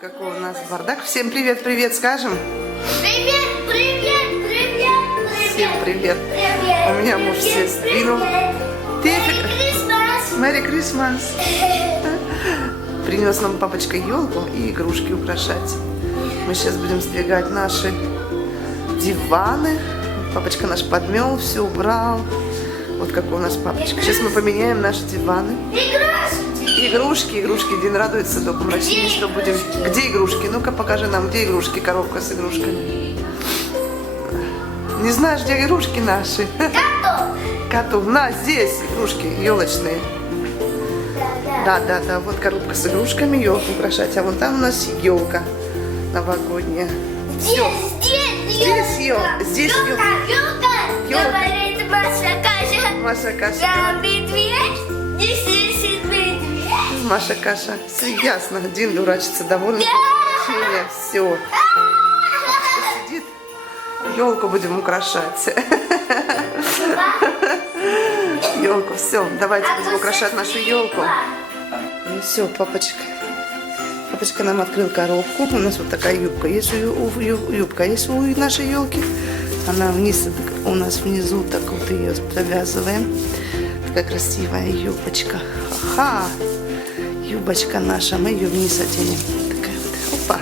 какой у нас бардак. Всем привет, привет, скажем. Привет, привет, привет, Всем привет. привет. У меня муж все сдвинул. Ты Крисмас. Мэри Крисмас. Принес нам папочка елку и игрушки украшать. Мы сейчас будем сдвигать наши диваны. Папочка наш подмел, все убрал. Вот какой у нас папочка. Сейчас мы поменяем наши диваны. Игрушки. Игрушки, игрушки. Дин радуется только мрачнее, что будем... Где игрушки? Ну-ка покажи нам, где игрушки, коробка с игрушками. Не знаешь, где игрушки наши? Готов. Коту. На, здесь игрушки елочные. Да, да. Да, вот коробка с игрушками, елку украшать. А вон там у нас елка новогодняя. Здесь, здесь, Здесь ёлка, здесь ёлка. Ёлка, Ёлка. Говорит Маша Каша. Маша Каша. Я медведь. Сидит медведь. Маша Каша. Все ясно. Дин дурачится, довольно. Все. Сидит. Елку будем украшать. Елку, все. Давайте будем украшать нашу елку. Ну все, папочка. Папочка нам открыл коробку. У нас вот такая юбка. Есть у, юбка есть у нашей елки. Она вниз, у нас внизу, так вот ее завязываем. Такая красивая юбочка. Ха-ха. Юбочка наша. Мы ее вниз оденем. Такая вот. Опа.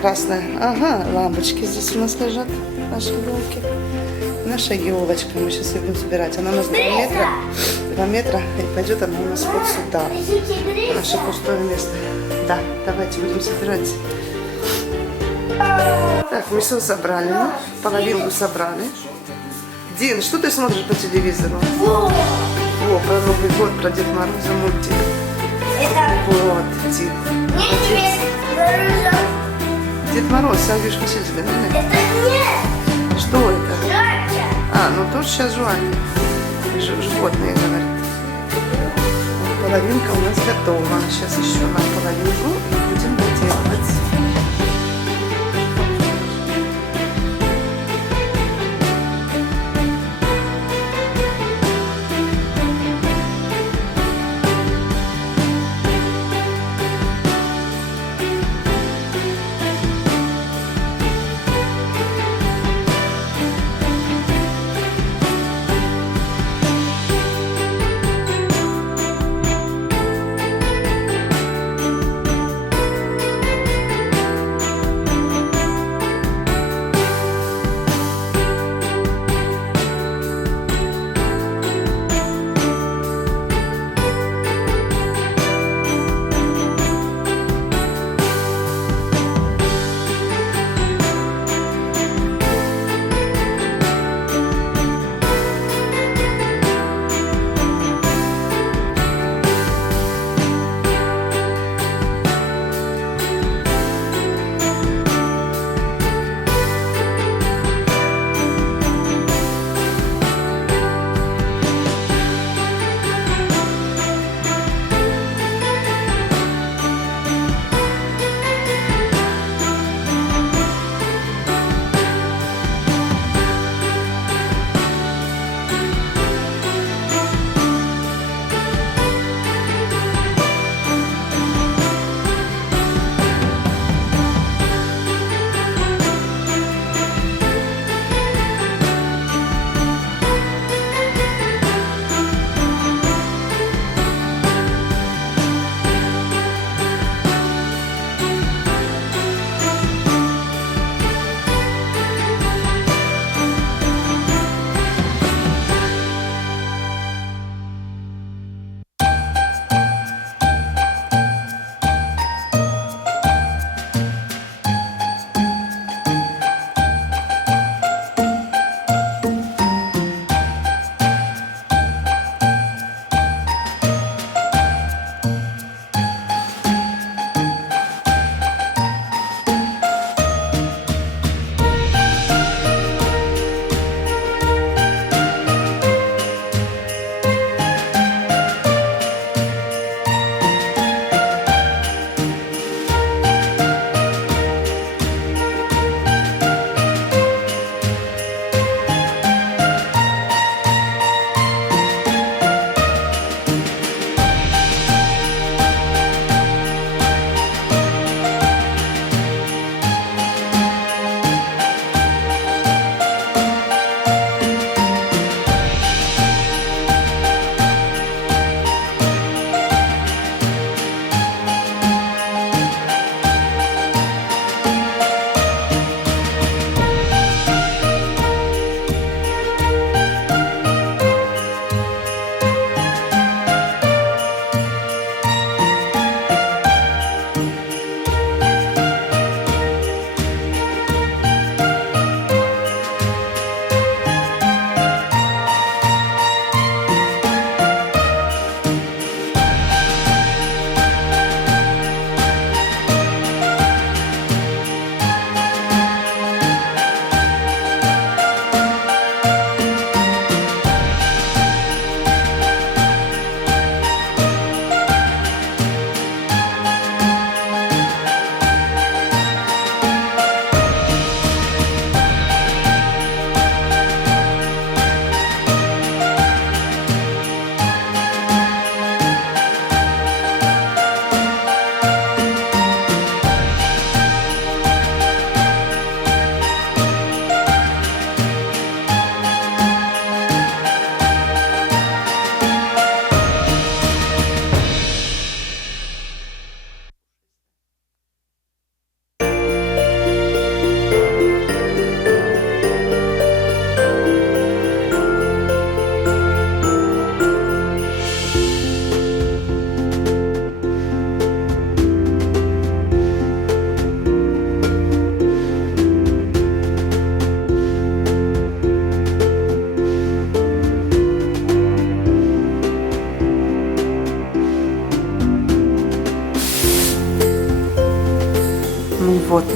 Красная. Ага, лампочки здесь у нас лежат. Наши елки. Наша елочка. Мы сейчас ее будем собирать. Она у нас 2 метра. 2 метра. И пойдет она у нас вот сюда. Наше пустое место. Да, давайте будем собирать. Так, мы все собрали, ну, половинку собрали. Дин, что ты смотришь по телевизору? О, про Новый год, про Дед Мороза мультик. Это Вот, Дин. медведь. Дед Мороз, Савиш наверное. Это не Что это? Жоржа. А, ну тоже сейчас жуали. Ж- Животные, говорят. Половинка у нас готова. Сейчас еще на половинку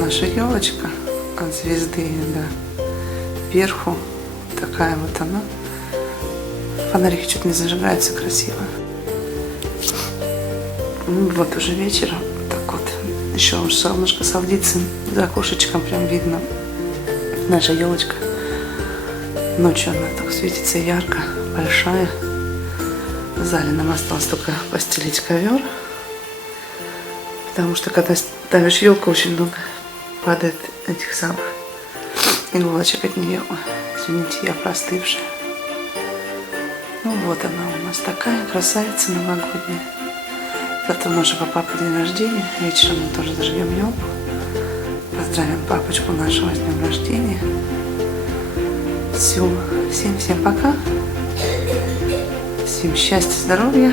наша елочка от звезды до верху. Такая вот она. Фонарики чуть не зажигаются красиво. Ну, Вот уже вечер. Так вот. Еще уж солнышко садится. За окошечком прям видно. Наша елочка. Ночью она так светится ярко, большая. В зале нам осталось только постелить ковер. Потому что когда ставишь елку, очень много падает этих самых иголочек от нее. Извините, я простывшая. Ну вот она у нас такая красавица новогодняя. Завтра у нашего папы день рождения. Вечером мы тоже зажгем елку. Поздравим папочку нашего с днем рождения. Все. Всем всем пока. Всем счастья, здоровья.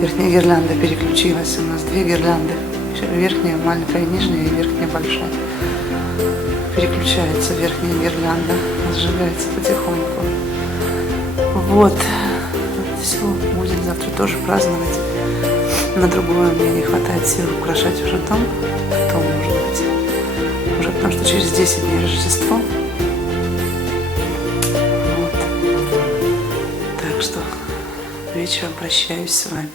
Верхняя гирлянда переключилась. У нас две гирлянды. Верхняя маленькая, нижняя и верхняя большая. Переключается верхняя гирлянда. Зажигается потихоньку. Вот. Все, будем завтра тоже праздновать. На другое мне не хватает сил украшать уже дом. Потом, может быть. Уже потому что через 10 дней Рождество. Вот. Так что вечером прощаюсь с вами.